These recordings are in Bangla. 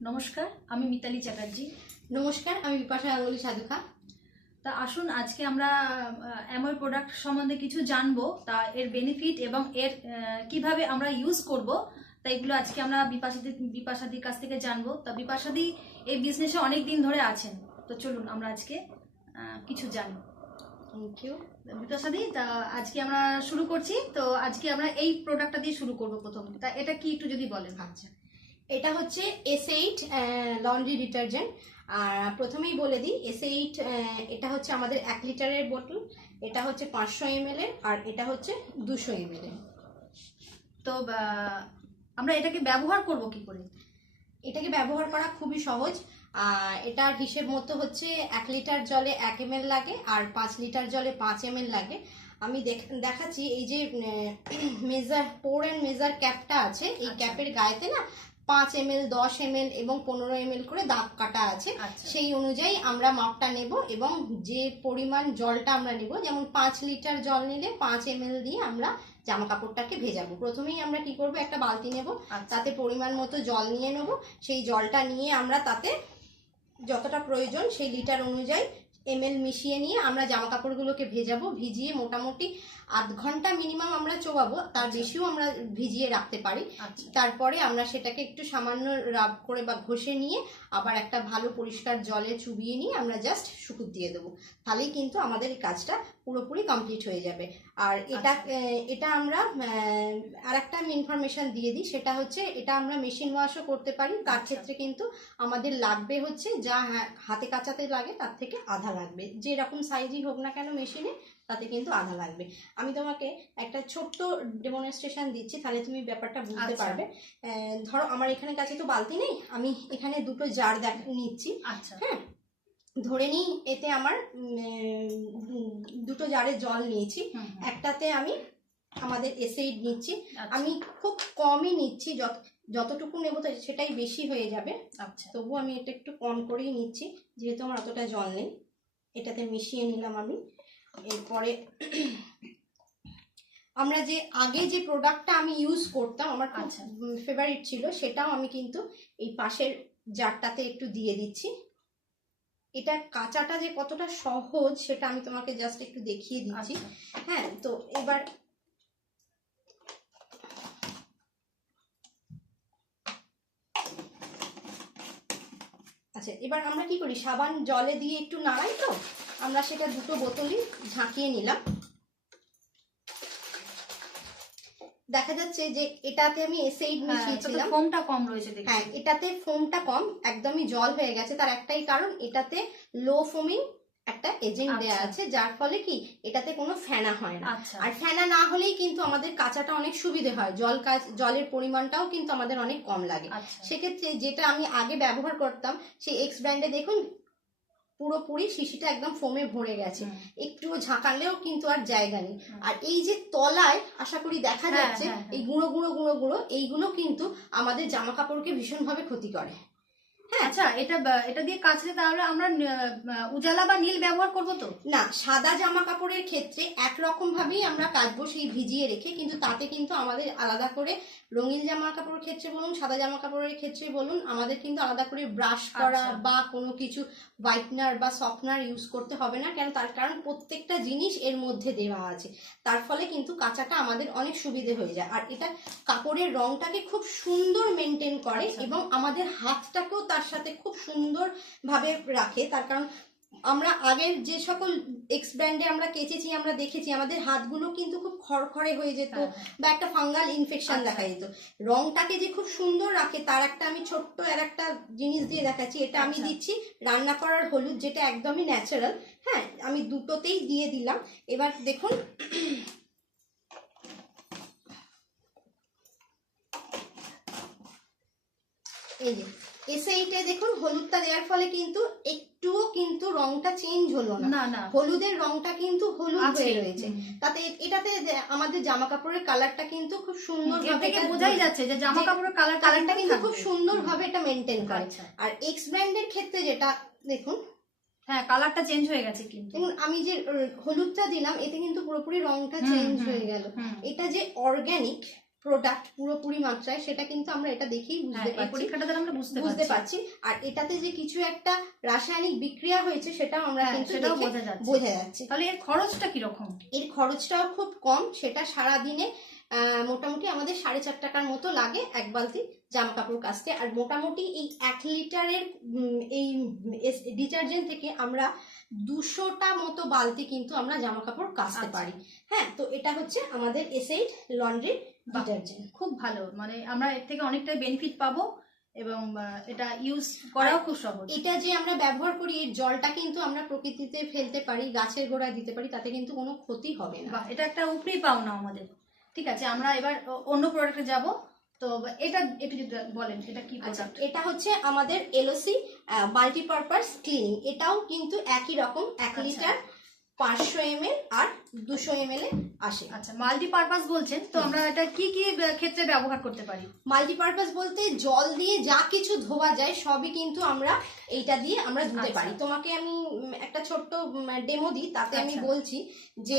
নমস্কার, আমি মিতালি চ্যাটার্জি। নমস্কার, আমি বিপাশা গাঙ্গুলি সাধুখা। তা আসুন আজকে আমরা অ্যামোর প্রোডাক্ট সম্বন্ধে কিছু জানবো, তা এর বেনিফিট এবং এর কিভাবে আমরা ইউজ করব, তা এগুলো আজকে আমরা বিপাশাদির কাছ থেকে জানবো। তা বিপাশাদি এই বিজনেসে অনেক দিন ধরে আছেন, তো চলুন আমরা আজকে কিছু জানি। থ্যাংক ইউ বিপাশাদি, তা আজকে আমরা শুরু করছি। তো আজকে আমরা এই প্রোডাক্টটা দিয়ে শুরু করব প্রথম। তা এটা কি একটু যদি বলেন। আচ্ছা, এটা হচ্ছে S8 লন্ড্রি ডিটারজেন্ট। আর প্রথমেই বলে দিই, S8 এটা হচ্ছে আমাদের 1 লিটারের বোতল, এটা হচ্ছে 500 ml এর, আর এটা হচ্ছে 200 ml এর। তো আমরা এটাকে ব্যবহার করব কি করে? এটাকে ব্যবহার করা খুবই সহজ। এটার হিসেব মতো হচ্ছে 1 লিটার জলে 1 ml লাগে, আর 5 লিটার জলে 5 ml লাগে। আমি দেখাচ্ছি, এই যে মেজার পোর অ্যান্ড মেজার ক্যাপটা আছে, এই ক্যাপের গায়েতে না 5 ml, 10 ml এবং 15 ml করে দাগ কাটা আছে। সেই অনুযায়ী আমরা মাপটা নেব এবং যে পরিমাণ জলটা আমরা নেব, যেমন 5 লিটার জল নিলে 5 ml দিয়ে আমরা জামা কাপড়টাকে ভেজাবো। প্রথমেই আমরা কি করব, একটা বালতি নেব, তাতে পরিমাণ মতো জল নিয়ে নেব। সেই জলটা নিয়ে আমরা তাতে যতটা প্রয়োজন সেই লিটার অনুযায়ী ml মিশিয়ে নিয়ে আমরা জামা কাপড়গুলোকে ভেজাবো। ভিজিয়ে মোটামুটি আধ ঘন্টা মিনিমাম আমরা চোবাবো, তার বেশিও আমরা ভিজিয়ে রাখতে পারি। তারপরে আমরা সেটাকে একটু সামান্য রাব করে বা ঘষে নিয়ে আবার একটা ভালো পরিষ্কার জলে চুবিয়ে নিয়ে আমরা জাস্ট শুকুত দিয়ে দেবো। তাহলেই কিন্তু আমাদের এই কাজটা পুরোপুরি কমপ্লিট হয়ে যাবে। আর এটা আমরা আর একটা আমি ইনফরমেশন দিয়ে দিই, সেটা হচ্ছে এটা আমরা মেশিন ওয়াশও করতে পারি। তার ক্ষেত্রে কিন্তু আমাদের লাগবে হচ্ছে যা হাতে কাচাতে লাগে তার থেকে আধা লাগবে, যেরকম সাইজই হোক না কেন মেশিনে, তাতে কিন্তু আধা লাগবে। আমি তোমাকে একটা ছোট্ট ডেমনস্ট্রেশন দিচ্ছি, তাহলে তুমি ব্যাপারটা বুঝতে পারবে। ধরো আমার এখানে কাছে তো বালতি নেই, আমি এখানে দুটো জার নিচ্ছি। হ্যাঁ, ধরে নিই এতে আমার দুটো জারে জল নিয়েছি। একটাতে আমি আমাদের S8 নিচ্ছি। আমি খুব কমই নিচ্ছি, যতটুকু নেব সেটাই বেশি হয়ে যাবে। তবু আমি এটা একটু কম করেই নিচ্ছি, যেহেতু আমার অতটা জল নেই। এটাতে মিশিয়ে নিলাম আমি। এরপরে আমরা যে আগে যে প্রোডাক্টটা আমি ইউজ করতাম, আমার খুব ফেভারিট ছিল, সেটাও আমি কিন্তু এই পাশের জারটাতে একটু দিয়ে দিচ্ছি। এটা কাঁচাটা যে কতটা সহজ সেটা আমি তোমাকে জাস্ট একটু দেখিয়ে দিচ্ছি। হ্যাঁ, তো এবার আচ্ছা, এবার আমরা কি করি, সাবান জলে দিয়ে একটু নাড়াই। তো আমরা সেটা দুটো বোতলই ঝাঁকিয়ে নিলাম। দেখা যাচ্ছে যে এটাতে আমি S8 মিশিয়েছিলাম, ফোমটা কম রয়েছে। হ্যাঁ, এটাতে ফোমটা কম, একদমই জল হয়ে গেছে। তার একটাই কারণ, এটাতে লো ফোমিং একটা এজেন্ট দেয়া আছে, যার ফলে কি এটাতে কোনো ফেনা হয় না। আর ফেনা না হলেই কিন্তু আমাদের কাঁচাটা অনেক সুবিধে হয়, জলের পরিমাণটাও কিন্তু আমাদের অনেক কম লাগে। সেক্ষেত্রে যেটা আমি আগে ব্যবহার করতাম, সেই এক্স ব্র্যান্ডে দেখুন পুরোপুরি শিশিটা একদম ফোমে ভরে গেছে, একটুও ঝাঁকালেও কিন্তু আর জায়গা নেই। আর এই যে তলায় আশা করি দেখা যাচ্ছে এই গুঁড়ো গুঁড়ো গুঁড়ো গুঁড়ো, এইগুলো কিন্তু আমাদের জামা কাপড়কে ভীষণভাবে ক্ষতি করে। আচ্ছা, এটা দিয়ে কাচলে তাহলে আমরা উজালা বা নীল ব্যবহার করব তো না? সাদা জামা কাপড়ের ক্ষেত্রে একরকম ভাবেই আমরা কাচবো, সেই ভিজিয়ে রেখে, কিন্তু তাতে কিন্তু আমাদের আলাদা করে রঙিন জামা কাপড়ের ক্ষেত্রে বলুন, সাদা জামা কাপড়ের ক্ষেত্রে বলুন, আমাদের কিন্তু আলাদা করে ব্রাশ করা বা কোনো কিছু হোয়াইটনার বা সফটনার ইউজ করতে হবে না। কেন? তার কারণ প্রত্যেকটা জিনিস এর মধ্যে দেওয়া আছে, তার ফলে কিন্তু কাচাটা আমাদের অনেক সুবিধে হয়ে যায়। আর এটা কাপড়ের রংটাকে খুব সুন্দর মেনটেন করে এবং আমাদের হাতটাকেও তার সাথে খুব সুন্দর ভাবে রাখে। তার কারণ আমরা আগের যে সকল এক্স ব্র্যান্ডে আমরা কেচেছি, আমরা দেখেছি আমাদের হাতগুলো কিন্তু খুব খড়খড়ে হয়ে যেত বা একটা ফাঙ্গাল ইনফেকশন দেখা যেত। রংটাকে যে খুব সুন্দর রাখে, তার একটা আমি ছোট্ট আর একটা জিনিস দিয়ে দেখাচ্ছি। এটা আমি দিচ্ছি রান্না করার হলুদ, যেটা একদমই ন্যাচারাল। হ্যাঁ, আমি দুটোতেই দিয়ে দিলাম। এবার দেখুন, এই যে S8-এ দেখুন হলুদটা দেওয়ার ফলে কিন্তু একটুও কিন্তু রংটা চেঞ্জ হলো না। হলুদের রংটা কিন্তু হলুদ হয়ে রয়েছে। তাতে এটাতে আমাদের জামা কাপড়ের কালারটা কিন্তু খুব সুন্দর ভাবে বোঝাই যাচ্ছে যে জামা কাপড়ের কালারটা কিন্তু খুব সুন্দর ভাবে এটা মেনটেন করে। আর এক্স ব্র্যান্ডের ক্ষেত্রে যেটা দেখুন, হ্যাঁ, কালারটা চেঞ্জ হয়ে গেছে। কিন্তু দেখুন আমি যে হলুদটা দিলাম, এতে কিন্তু পুরোপুরি রংটা চেঞ্জ হয়ে গেল। এটা যে অর্গানিক, প্রোডাক্ট পুরোপুরি মাত্রায়, সেটা কিন্তু আমরা এটা দেখেই বুঝতে এই পারছি, পরীক্ষাটা দ্বারা আমরা বুঝতে বুঝতে পারছি। আর এটাতে যে কিছু একটা রাসায়নিক বিক্রিয়া হয়েছে সেটাও আমরা কিন্তু সেটাও দেখে বোঝা বোঝা যাচ্ছে। তাহলে এর খরচটা কিরকম? এর খরচটাও খুব কম, সেটা সারাদিনে মোটামুটি আমাদের 4.5 টাকার মতো লাগে এক বালতি জামা কাপড় কাচতে। আর মোটামুটি এই 1 লিটারের এই ডিটারজেন্ট থেকে আমরা 200টা মতো বালতি কিন্তু আমরা জামা কাপড় কাচতে পারি। হ্যাঁ, তো এটা হচ্ছে আমাদের এসএইট লন্ড্রি ডিটারজেন্ট। খুব ভালো, মানে আমরা এর থেকে অনেকটাই বেনিফিট পাবো এবং এটা ইউজ করাও খুব সহজ। এটা যে আমরা ব্যবহার করি, এর জলটা কিন্তু আমরা প্রকৃতিতে ফেলতে পারি, গাছের গোড়ায় দিতে পারি, তাতে কিন্তু কোনো ক্ষতি হবে না। এটা একটা উপরি পাওনা আমাদের। ঠিক আছে, আমরা এবার অন্য প্রোডাক্টে যাব। তো এটা একটু যদি বলেন এটা কি প্রোডাক্ট? এটা হচ্ছে আমাদের এলওসি মাল্টিপারপাস ক্লিনিং। এটাও কিন্তু একই রকম 1 লিটার 500 ml আর 200 ml এ আসে। আচ্ছা, মাল্টিপারপাস বলছেন, তো আমরা এটা কি কি ক্ষেত্রে ব্যবহার করতে পারি? মাল্টিপারপাস বলতে জল দিয়ে যা কিছু ধোয়া যায় সবই কিন্তু আমরা এইটা দিয়ে আমরা ধুতে পারি। তোমাকে আমি একটা ছোট্ট ডেমো দিই, তাতে আমি বলছি যে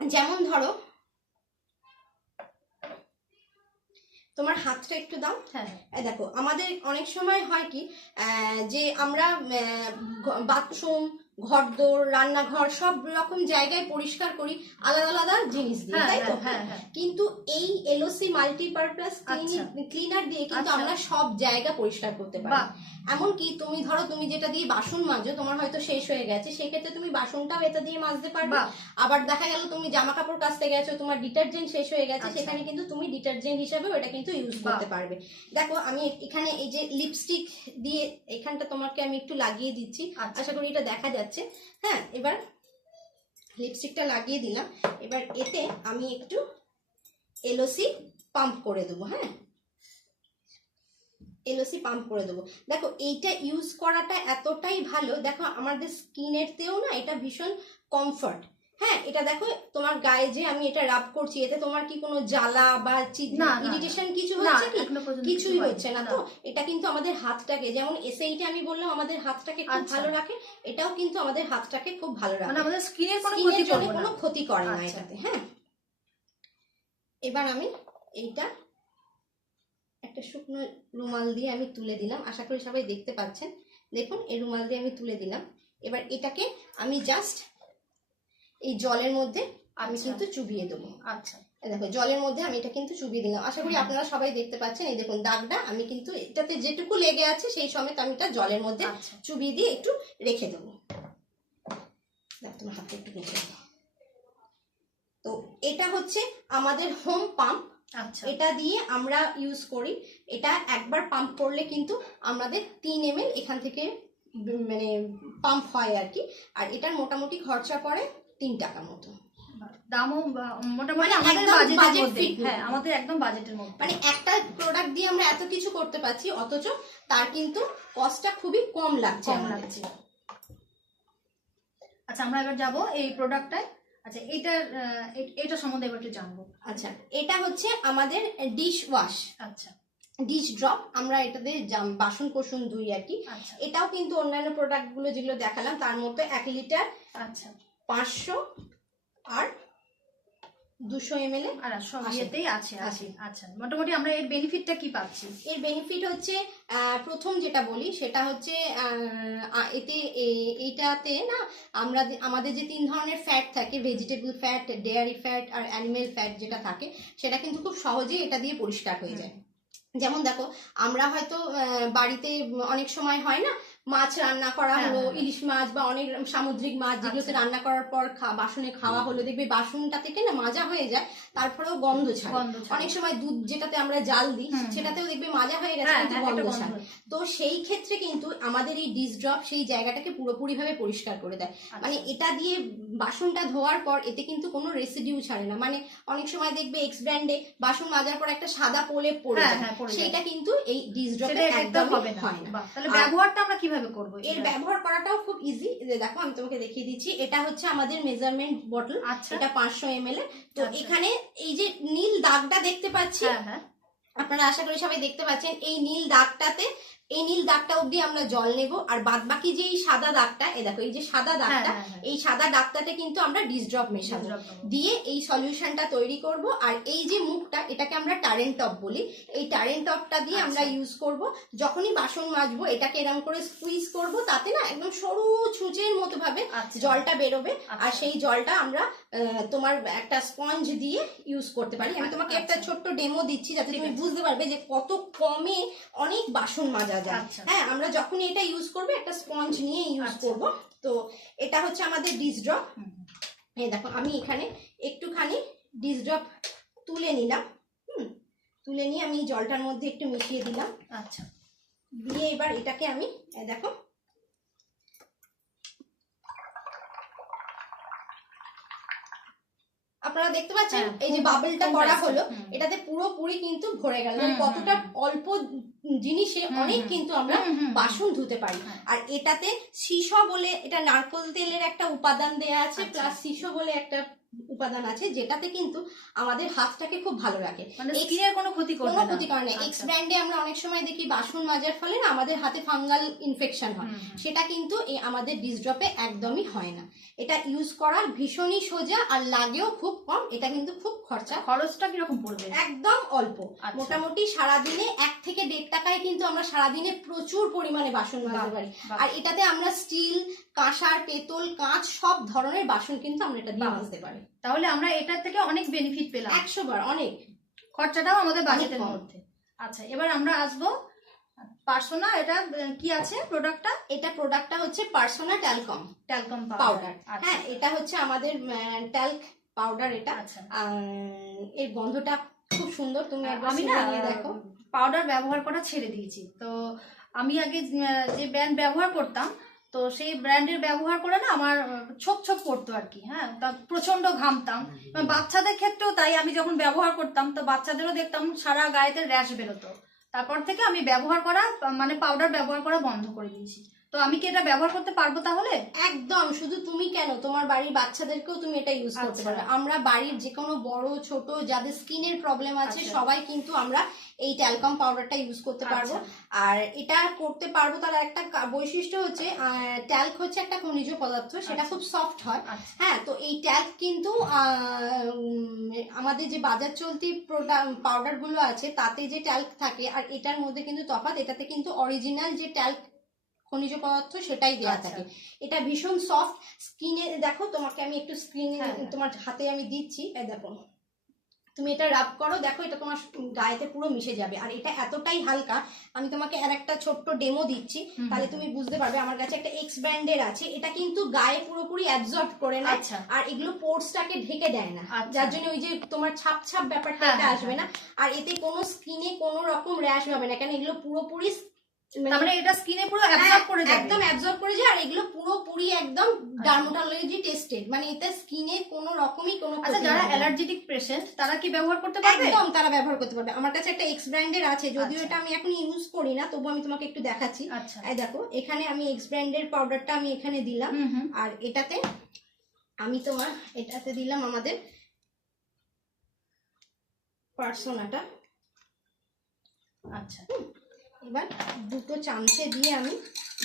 যেমন ধরো তোমার হাতটা একটু দাও। হ্যাঁ, দেখো আমাদের অনেক সময় হয় কি যে আমরা বাথরুম, ঘরদোর, রান্নাঘর সব রকম জায়গায় পরিষ্কার করি আলাদা আলাদা জিনিস দিয়ে, তাই তো? কিন্তু এই এলওসি মাল্টিপারপাস ক্লিনার দিয়ে কিন্তু আমরা সব জায়গা পরিষ্কার করতে পারি। এমনকি তুমি ধরো তুমি যেটা দিয়ে বাসন মাজো, তোমার হয়তো শেষ হয়ে গেছে, সেক্ষেত্রে তুমি বাসনটাও এটা দিয়ে মাজতে পারবে। আবার দেখা গেল তুমি জামা কাপড় কাচতে গেছো, তোমার ডিটারজেন্ট শেষ হয়ে গেছে, সেখানে কিন্তু তুমি ডিটারজেন্ট হিসেবে এটা কিন্তু ইউজ করতে পারবে। দেখো আমি এখানে এই যে লিপস্টিক দিয়ে এখানটা তোমাকে আমি একটু লাগিয়ে দিচ্ছি, আশা করি এটা দেখা যাচ্ছে। হ্যাঁ, এবার লিপস্টিকটা লাগিয়ে দিলাম। এবার এতে আমি একটু এলওসি পাম্প করে দেবো। হ্যাঁ, এলওসি পাম্প করে দেবো। দেখো এইটা ইউজ করাটা এতটাই ভালো, দেখো আমাদের স্কিনের তেও না এটা ভীষণ কমফর্ট। হ্যাঁ, এটা দেখো তোমার গায়ে যে আমি এটা রাব করছি, এতে তোমার কি কোনো জ্বালা বা ইরিটেশন কিছু হচ্ছে কি? কিছুই হচ্ছে না। তো এটা কিন্তু আমাদের হাতটাকে, যেমন এসএইটা আমি বললাম আমাদের হাতটাকে খুব ভালো রাখে, এটাও কিন্তু আমাদের হাতটাকে খুব ভালো রাখে, মানে আমাদের স্কিনের কোনো ক্ষতি করে না এটাতে। হ্যাঁ, এবার আমি এইটা একটা শুকনো রুমাল দিয়ে আমি তুলে দিলাম, আশা করি সবাই দেখতে পাচ্ছেন। দেখুন এই রুমাল দিয়ে আমি তুলে দিলাম। এবার এটাকে আমি জাস্ট এই জলের মধ্যে আমি কিন্তু চুবিয়ে দেবো। আচ্ছা, দেখো জলের মধ্যে আমি এটা কিন্তু চুবিয়ে দিলাম, আশা করি আপনারা সবাই দেখতে পাচ্ছেন। এই দেখুন দাগটা, আমি কিন্তু এটাতে যেটুকু লেগে আছে সেই সমেত আমি এটা জলের মধ্যে চুবিয়ে দিয়ে একটু রেখে দেবো। দেখো তোমার হাতে একটু রেখে দেবো। তো এটা হচ্ছে আমাদের হোম পাম্প। আচ্ছা, এটা দিয়ে আমরা ইউজ করি। এটা একবার পাম্প করলে কিন্তু আমাদের 3 ml এখান থেকে মানে পাম্প হয় আর কি। আর এটার মোটামুটি খরচা পড়ে 3 টাকা মতো। দামও মোটামুটি আমাদের বাজেটের মধ্যে। হ্যাঁ, আমাদের একদম বাজেটের মধ্যে। মানে একটা প্রোডাক্ট দিয়ে আমরা এত কিছু করতে পারছি, অথচ তার কিন্তু কস্টটা খুবই কম লাগছে। আচ্ছা, আমরা এবার যাব এই প্রোডাক্টটায়। আচ্ছা, এটা সম্বন্ধে এবার একটু জানবো। আচ্ছা, এটা হচ্ছে আমাদের ডিশ ওয়াশ। আচ্ছা, ডিশ ড্রপ, আমরা এটাতে বাসন কোসন ধুই আর কি। এটাও কিন্তু অন্যান্য প্রোডাক্ট গুলো যেগুলো দেখালাম তার মধ্যে 1 লিটার, আচ্ছা 500 আর 200 ml আর সব ইয়েতেই আছে। আচ্ছা, মোটামুটি আমরা এর বেনিফিটটা কি পাচ্ছি? এর বেনিফিট হচ্ছে প্রথম যেটা বলি সেটা হচ্ছে এতে এইটাতে না আমরা আমাদের যে 3 ধরনের ফ্যাট থাকে, ভেজিটেবল ফ্যাট, ডেয়ারি ফ্যাট আর অ্যানিমেল ফ্যাট যেটা থাকে, সেটা কিন্তু খুব সহজেই এটা দিয়ে পরিষ্কার হয়ে যায়। যেমন দেখো আমরা হয়তো বাড়িতে অনেক সময় হয় না, মাছ রান্না করা হলো, ইলিশ মাছ বা অনেক সামুদ্রিক মাছ যেগুলোতে রান্না করার পর বাসনে খাওয়া হলো, দেখবে বাসনটা থেকে না মাজা হয়ে যায়, তারপরেও গন্ধ ছাড়ে। অনেক সময় দুধ যেটাতে আমরা জাল দিই সেটাতেও দেখবে মাজা হয়ে গেছে কিন্তু গন্ধ ছাড়ে। তো সেই ক্ষেত্রে কিন্তু আমাদের এই ডিশ ড্রপ সেই জায়গাটাকে পুরোপুরি ভাবে পরিষ্কার করে দেয়। মানে এটা দিয়ে বাসনটা ধোয়ার পর এতে কিন্তু কোনো রেসিডিউ ছাড়ে না। মানে অনেক সময় দেখবে এক্স ব্র্যান্ডে বাসন মাজার পর একটা সাদা প্রলেপ পড়ে যায়, সেটা কিন্তু এই ডিশ ড্রপে একদম হয় না। তাহলে ব্যবহারটা আমরা কিভাবে করব? এর ব্যবহার করাটাও খুব ইজি। দেখো আমি তোমাকে দেখিয়ে দিচ্ছি। এটা হচ্ছে আমাদের মেজারমেন্ট বটল, এটা 500 ml। তো এখানে এই যে নীল দাগটা দেখতে পাচ্ছি, আপনারা আশা করি সবাই দেখতে পাচ্ছেন, এই নীল দাগটাতে এই নীল দাগটা অবধি আমরা জল নেব, আর বাদ বাকি যে এই সাদা দাগটা, এই দেখো এই যে সাদা দাগটা, এই সাদা দাগটাতে কিন্তু আমরা ডিসড্রপ মেশাবো, দিয়ে এই সলিউশনটা তৈরি করব। আর এই যে মুখটা, এটাকে আমরা টারেন্ট টপ বলি, এই টারেন্ট টপটা দিয়ে আমরা ইউজ করব। যখনই বাসন মাজবো এটাকে এরকম করে স্কুইজ করব, তাতে না একদম সরু ছুঁচের মতো ভাবে জলটা বেরোবে। আর সেই জলটা আমরা তোমার একটা স্পঞ্জ দিয়ে ইউজ করতে পারি। আমি তোমাকে একটা ছোট্ট ডেমো দিচ্ছি যাতে তুমি বুঝতে পারবে যে কত কমে অনেক বাসন মাজা যায়। হ্যাঁ, আমরা যখনই এটা ইউজ করবো একটা স্পঞ্জ নিয়ে ইউজ করব। তো এটা হচ্ছে আমাদের ডিসড্রপ। এই দেখো আমি এখানে একটুখানি ডিসড্রপ তুলে নিলাম, তুলে নিয়ে আমি জলটার মধ্যে একটু মিশিয়ে দিলাম। আচ্ছা, দিয়ে এবার এটাকে আমি দেখো আপনারা দেখতে পাচ্ছেন এই যে বাবলটা করা হলো, এটাতে পুরোপুরি কিন্তু ভরে গেল। কতটা অল্প জিনিসে অনেক কিন্তু আমরা বাসন ধুতে পারি। আর এটাতে শিশো বলে, এটা নারকেল তেলের একটা উপাদান দেয়া আছে, প্লাস শিশো বলে একটা উপাদান আছে, যেটাতে কিন্তু আমাদের হাতটাকে খুব ভালো রাখে, মানে স্কিনের কোনো ক্ষতি করে না। এক্স ব্র্যান্ডে আমরা অনেক সময় দেখি বাসন মাজার ফলে না আমাদের হাতে ফাঙ্গাল ইনফেকশন হয়, সেটা কিন্তু এই আমাদের ডিসড্রপে একদমই হয় না। এটা ইউজ করা ভীষণই সোজা, আর লাগেও খুব কম। এটা কিন্তু খুব খরচটা কিরকম পড়বে? একদম অল্প, মোটামুটি সারাদিনে 1 থেকে 1.5 টাকায় কিন্তু আমরা সারাদিনে প্রচুর পরিমাণে বাসন মাজতে পারি। আর এটাতে আমরা স্টিল, কাঁসার, পেতল, কাঁচ সব ধরনের বাসন কিন্তু আমরা এটা দিয়ে মাজতে পারি। তাহলে আমরা এটার থেকে অনেক বেনিফিট পেলাম, 100 বার, অনেক। খরচাটাও আমাদের বাজেটের মধ্যে। আচ্ছা, এবার আমরা আসবো পার্সোনা। এটা কি আছে প্রোডাক্টটা? এটা প্রোডাক্টটা হচ্ছে পার্সোনা ট্যালকম পাউডার। হ্যাঁ, এটা হচ্ছে আমাদের ট্যাল্ক পাউডার। এটা এর গন্ধটা খুব সুন্দর, তুমি আমি না দেখো পাউডার ব্যবহার করা ছেড়ে দিয়েছি। তো আমি আগে যে ব্র্যান্ড ব্যবহার করতাম, তো সেই ব্র্যান্ডের ব্যবহার করে না আমার ছোপ ছোপ পড়তো আর কি। হ্যাঁ, তা প্রচন্ড ঘামতাম। বাচ্চাদের ক্ষেত্রেও তাই, আমি যখন ব্যবহার করতাম তো বাচ্চাদেরও দেখতাম সারা গায়েতে র্যাশ বেরোতো। তারপর থেকে আমি ব্যবহার করা মানে পাউডার ব্যবহার করা বন্ধ করে দিয়েছি। তো আমি কি এটা ব্যবহার করতে পারবো তাহলে? একদম, শুধু তুমি কেন, তোমার বাড়ির বাচ্চাদেরকেও তুমি এটা ইউজ করতে পারবে। আমরা বাড়ির যে কোনো বড় ছোট যাদের স্কিনের প্রবলেম আছে সবাই কিন্তু আমরা এই ট্যালকম পাউডারটা ইউজ করতে পারবো। আর এটা করতে পারবো তার একটা বৈশিষ্ট্য হচ্ছে, ট্যাল্ক হচ্ছে একটা খনিজ পদার্থ, সেটা খুব সফট হয়। হ্যাঁ, তো এই ট্যাল্ক কিন্তু আমাদের যে বাজার চলতি পাউডার গুলো আছে তাতে যে ট্যাল্ক থাকে আর এটার মধ্যে কিন্তু তফাৎ। এটাতে কিন্তু অরিজিনাল যে ট্যাল্ক খনিজ পদার্থ সেটাই দেওয়া থাকে। এটা ভীষণ সফট, স্কিনে দেখো, তোমাকে আমি একটু স্ক্রিনে তোমার হাতে আমি দিচ্ছি, দেখো তুমি এটা রাব করো, দেখো এটা তোমার গায়েতে পুরো মিশে যাবে। আর এটা এতটাই হালকা, আমি তোমাকে আর একটা ছোট্ট ডেমো দিচ্ছি, তাহলে তুমি বুঝতে পারবে। আমার কাছে একটা এক্স ব্র্যান্ডের আছে, এটা কিন্তু গায়ে পুরোপুরি অ্যাবজর্ব করে নেয়, আর এগুলো পোর্সটাকে ঢেকে দেয় না, যার জন্য ওই যে তোমার ছাপ ছাপ ব্যাপারটা এটা আসবে না। আর এতে কোনো স্কিনে কোনো রকম র্যাশ হবে না, কেন এগুলো পুরোপুরি মানে এটা স্কিনে পুরো অ্যাবজর্ব করে যায়, একদম অ্যাবজর্ব করে যায়। আর এগুলো পুরোপুরি একদম ডার্মাটোলজি টেস্টেড, মানে এটা স্কিনে কোনো রকমই কোনো। আচ্ছা, যারা অ্যালার্জেটিক পেশেন্ট তারা কি ব্যবহার করতে পারবে? একদম, তারা ব্যবহার করতে পারবে। আমার কাছে একটা এক্স ব্র্যান্ডের আছে, যদিও এটা আমি এখন ইউজ করি না, তবু আমি তোমাকে একটু দেখাচ্ছি। এই দেখো, এখানে আমি এক্স ব্র্যান্ডের পাউডারটা আমি এখানে দিলাম, আর এটাতে আমি তোমার এটাতে দিলাম আমাদের পার্সোনাটা। আচ্ছা, এবার 2 চামচে দিয়ে আমি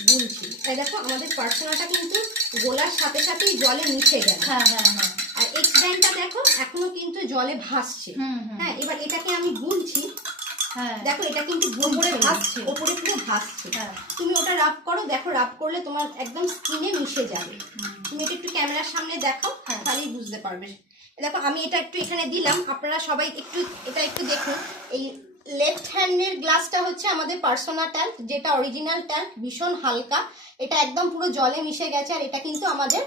গুলছি। এই দেখো আমাদের পার্সোনাটা কিন্তু গোলার সাথে সাথেই জলে মিশে গেল। আর এক্স ব্র্যান্ডটা দেখো এখনো কিন্তু জলে ভাসছে। হ্যাঁ, এবার এটাকে আমি গুলছি, দেখো এটা কিন্তু উপরে ভাসছে, উপরে পুরো ভাসছে। তুমি ওটা রাব করো, দেখো রাব করলে তোমার একদম স্কিনে মিশে যাবে। তুমি এটা একটু ক্যামেরার সামনে দেখো, তাহলেই বুঝতে পারবে। দেখো আমি এটা একটু এখানে দিলাম, আপনারা সবাই একটু এটা একটু দেখুন। এই লেফট হ্যান্ডের গ্লাসটা হচ্ছে আমাদের পার্সোনা ট্যাল্ক, যেটা অরিজিনাল ট্যাল্ক, ভীষণ হালকা, এটা একদম পুরো জলে মিশে গেছে। আর এটা কিন্তু আমাদের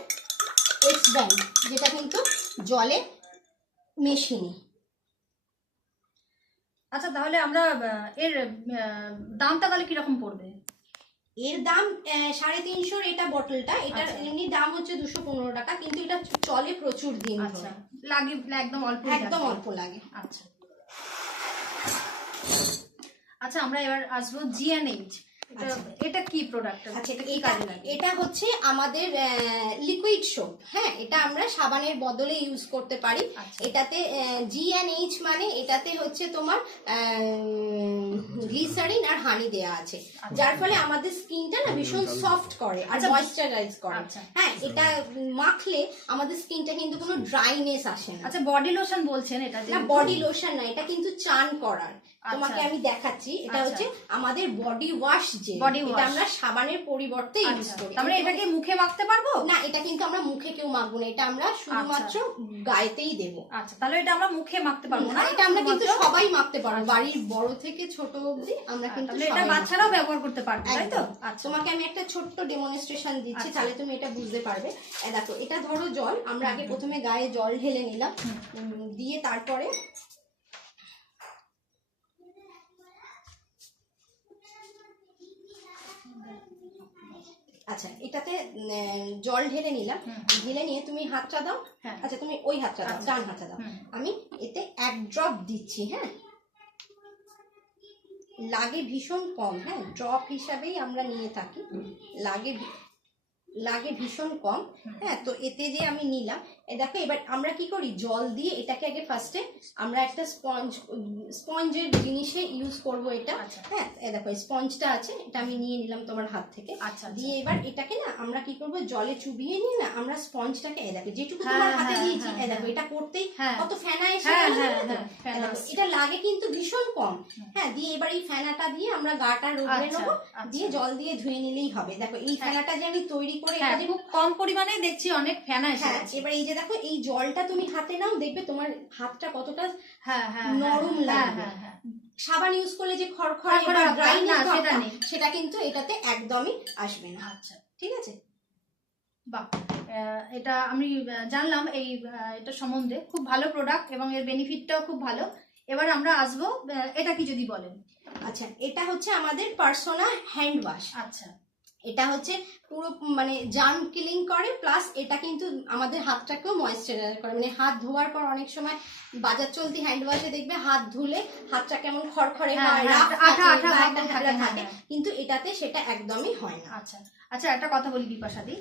এক্স ব্র্যান্ড, যেটা কিন্তু জলে মেশিনি। আচ্ছা, তাহলে আমরা এর দামটা তাহলে কিরকম পড়বে? এর দাম 350 এটা বটলটা। এটার এমনি দাম হচ্ছে 215 টাকা, কিন্তু এটা চলে প্রচুর দিন। আচ্ছা, লাগে একদম অল্প লাগে। আচ্ছা আচ্ছা, আমরা এবার আসবো G&H। এটা কি প্রোডাক্ট? আচ্ছা, এটা হচ্ছে আমাদের লিকুইড সোপ। হ্যাঁ, এটা আমরা সাবানের বদলে ইউজ করতে পারি। এটাতে G&H মানে এটাতে হচ্ছে তোমার গ্লিসারিন আর হানি দেয়া আছে, যার ফলে আমাদের স্কিনটা না ভীষণ সফট করে আর ময়েশ্চারাইজ করে। হ্যাঁ, এটা মাখলে আমাদের স্কিনটা কিন্তু কোনো ড্রাইনেস আসে না। আচ্ছা, বডি লোশন বলছেন এটা? না, বডি লোশন না, এটা কিন্তু চান করার। তোমাকে আমি দেখাচ্ছি, এটা হচ্ছে আমাদের বডি ওয়াশ, যে এটা আমরা সাবানের পরিবর্তে ইউজ করি। আমরা এটাকে মুখে মাখতে পারবো না? এটা কিন্তু আমরা মুখে কেউ মাখবো না, এটা আমরা শুধুমাত্র গায়েতেই দেবো। আচ্ছা, তাহলে এটা আমরা মুখে মাখতে পারবো না? এটা আমরা কিন্তু সবাই মাখতে পারবো, বাড়ির বড় থেকে ছোট অবধি আমরা কিন্তু। এটা বাচ্চারাও ব্যবহার করতে পারবে, তাই তো? তোমাকে আমি একটা ছোট্ট ডেমনস্ট্রেশন দিচ্ছি, তাহলে তুমি এটা বুঝতে পারবে। দেখো, এটা ধরো জল, আমরা আগে প্রথমে গায়ে জল ঢেলে নিলাম, দিয়ে তারপরে আচ্ছা এটাতে জল ঢেলে নিলাম, ঢেলে নিয়ে তুমি হাতটা দাও। আচ্ছা, তুমি ওই হাতটা দাও, ডান হাতটা দাও। আমি এতে 1 ড্রপ দিচ্ছি। হ্যাঁ, লাগে ভীষণ কম। হ্যাঁ, ড্রপ হিসাবেই আমরা নিয়ে থাকি, লাগে ভীষণ কম। হ্যাঁ, তো এতে যে আমি নিলাম, দেখো এবার আমরা কি করি, জল দিয়ে এটাকে আগে ফার্স্টে আমরা একটা স্পঞ্জের জিনিসে ইউজ করব এটা। হ্যাঁ, দেখো স্পঞ্জটা আছে, এটা আমি নিয়ে নিলাম তোমার হাত থেকে। দিয়ে এবার এটাকে না আমরা কি করব, জলে চুবিয়ে নিয়ে না আমরা স্পঞ্জটাকে, দেখো যেটুকু তোমার হাতে দিয়েছি, দেখো এটা করতেই কত ফেনা এসে গেল। এটা লাগে কিন্তু ভীষণ কম। হ্যাঁ, দিয়ে এবার এই ফেনাটা দিয়ে আমরা গাটা রগড়ে নেবো, দিয়ে জল দিয়ে ধুয়ে নিলেই হবে। দেখো এই ফেনাটা যে আমি তৈরি করে, খুব কম পরিমাণে দেখছি অনেক ফেনা এসে গেছে। এবার এই যে দেখো, এই জলটা তুমি হাতে নাও, দেখবে তোমার হাতটা কতটা নরম লাগবে। সাবান ইউজ করলে যে খড়খড়ে বা ড্রাইনেস সেটা কিন্তু এটাতে একদমই আসবে না। আচ্ছা, ঠিক আছে। বাহ, এটা আমি জানলাম এই এটা সম্বন্ধে। খুব ভালো প্রোডাক্ট এবং এর বেনিফিটটাও খুব ভালো। এবার আমরা আসবো, এটা কি যদি বলেন? আচ্ছা, এটা হচ্ছে আমাদের পার্সোনা হ্যান্ড ওয়াশ। আচ্ছা, এটা হচ্ছে পুরো মানে জার্ম কিলিং করে, প্লাস এটা কিন্তু আমাদের হাতটাকেও ময়েশ্চারাইজ করে। মানে হাত ধোয়ার পর অনেক সময় বাজার চলতি হ্যান্ড ওয়াশে দেখবে হাত ধুলে হাতটা কেমন খড়খড়ে হয়, থাকে, কিন্তু এটাতে সেটা একদমই হয় না। আচ্ছা আচ্ছা, একটা কথা বলি বিপাশাদি,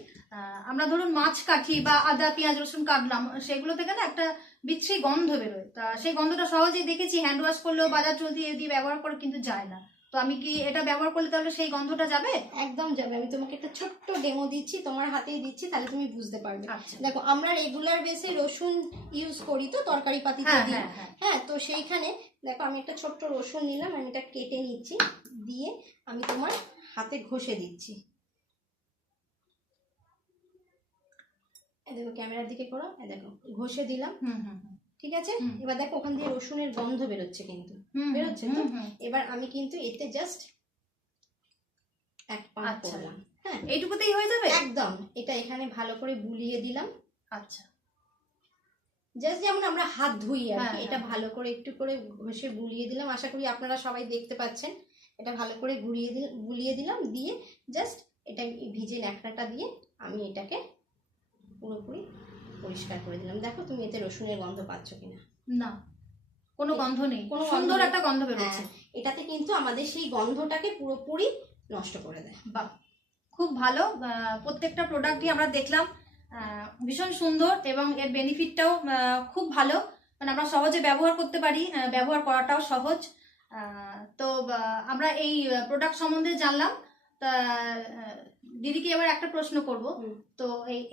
আমরা ধরুন মাছ কাটি বা আদা পেঁয়াজ রসুন কাটলাম, সেগুলো থেকে না একটা বিচ্ছিরি গন্ধ বেরোয়। তা সেই গন্ধটা সহজেই দেখেছি হ্যান্ড ওয়াশ করলেও বাজার চলতি দিয়ে ব্যবহার করে কিন্তু যায় না। তো আমি কি এটা ব্যবহার করলে তাহলে সেই গন্ধটা যাবে? একদম যাবে। আমি তোমাকে একটা ছোট্ট ডেমো দিচ্ছি, তোমার হাতেই দিচ্ছি, তাহলে তুমি বুঝতে পারবে। দেখো, আমরা রেগুলার বেসে রসুন ইউজ করি তো তরকারি পাতিতে দিই। হ্যাঁ, তো সেইখানে দেখো আমি একটা ছোট্ট রসুন নিলাম, আমি এটা কেটে নিচ্ছি, দিয়ে আমি তোমার হাতে ঘষে দিচ্ছি। দেখো ক্যামেরার দিকে করো, দেখো ঘষে দিলাম। ঠিক আছে। এবার দেখো ওখান দিয়ে রসুনের গন্ধ বেরোচ্ছে, কিন্তু বেরোচ্ছে তো। এবার আমি কিন্তু এতে জাস্ট এক পাক করলাম। হ্যাঁ, এইটুকুতেই হয়ে যাবে একদম। এটা এখানে ভালো করে বুলিয়ে দিলাম। আচ্ছা, জাস্ট যেমন আমরা হাত ধুই আর কি, এটা ভালো করে একটু করে ঘষে বুলিয়ে দিলাম। আশা করি আপনারা সবাই দেখতে পাচ্ছেন। এটা ভালো করে বুলিয়ে দিলাম, দিয়ে জাস্ট এটা ভিজে ন্যাকড়াটা দিয়ে আমি এটাকে পুরোপুরি পরিষ্কার করে দিলাম। দেখো তুমি এতে রসুনের গন্ধ পাচ্ছ কিনা? না, কোনো গন্ধ নেই, কোনো সুন্দর একটা গন্ধ বেরোচ্ছে। এটাতে কিন্তু আমাদের সেই গন্ধটাকে পুরোপুরি নষ্ট করে দেয়। বাহ, খুব ভালো। প্রত্যেকটা প্রোডাক্টই আমরা দেখলাম ভীষণ সুন্দর এবং এর বেনিফিটটাও খুব ভালো। মানে আমরা সহজে ব্যবহার করতে পারি, ব্যবহার করাটাও সহজ। তো আমরা এই প্রোডাক্ট সম্বন্ধে জানলাম। তা দিদিকে এবার একটা প্রশ্ন করব। তো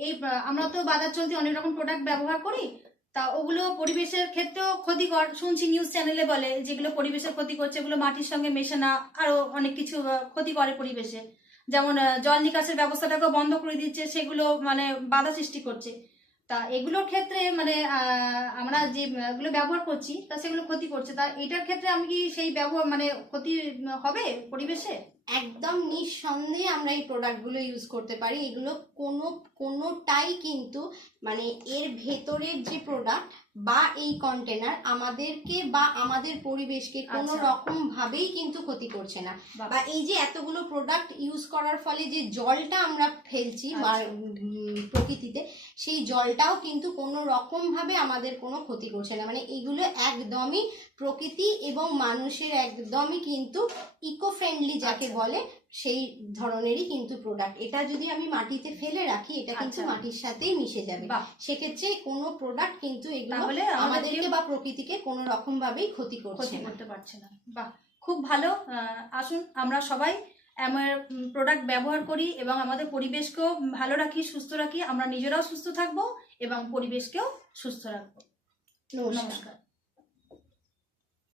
এই আমরা তো বাজার চলতি অনেক রকম প্রোডাক্ট ব্যবহার করি, তা ওগুলো পরিবেশের ক্ষেত্রেও ক্ষতিকর শুনছি, নিউজ চ্যানেলে বলে যেগুলো পরিবেশের ক্ষতি করছে, এগুলো মাটির সঙ্গে মেশে না, আরো অনেক কিছু ক্ষতি করে পরিবেশে। যেমন জল নিকাশের ব্যবস্থাটাকেও বন্ধ করে দিচ্ছে, সেগুলো মানে বাধা সৃষ্টি করছে। তা এগুলোর ক্ষেত্রে মানে আমরা যে এগুলো ব্যবহার করছি তা সেগুলো ক্ষতি করছে। তা এটার ক্ষেত্রে আমি কি সেই ব্যবহার মানে ক্ষতি হবে পরিবেশে? একদম নিঃসন্দেহে আমরা এই প্রোডাক্টগুলো ইউজ করতে পারি। এগুলো কোনোটাই কিন্তু মানে এর ভেতরের যে প্রোডাক্ট বা এই কন্টেনার আমাদেরকে বা আমাদের পরিবেশকে কোনো রকম ভাবেই কিন্তু ক্ষতি করছে না। বা এই যে এতগুলো প্রোডাক্ট ইউজ করার ফলে যে জলটা আমরা ফেলছি বা প্রকৃতিতে, সেই জলটাও কিন্তু কোনো রকম ভাবে আমাদের কোনো ক্ষতি করছে না। মানে এগুলো একদমই প্রকৃতি এবং মানুষের একদমই কিন্তু ইকো ফ্রেন্ডলি যাকে বলে সেই ধরনেরই কিন্তু প্রোডাক্ট। এটা যদি আমি মাটিতে ফেলে রাখি, এটা কিন্তু মাটির সাথেই মিশে যাবে। সেক্ষেত্রে কোনো প্রোডাক্ট কিন্তু এগুলো আমাদেরকে বা প্রকৃতিকে কোনো রকম ভাবেই ক্ষতি করতে পারছে না। বাহ, খুব ভালো। আসুন আমরা সবাই আমার প্রোডাক্ট ব্যবহার করি এবং আমাদের পরিবেশকেও ভালো রাখি, সুস্থ রাখি, আমরা নিজেরাও সুস্থ থাকবো এবং পরিবেশকেও সুস্থ রাখবো। নমস্কার। নমস্কার।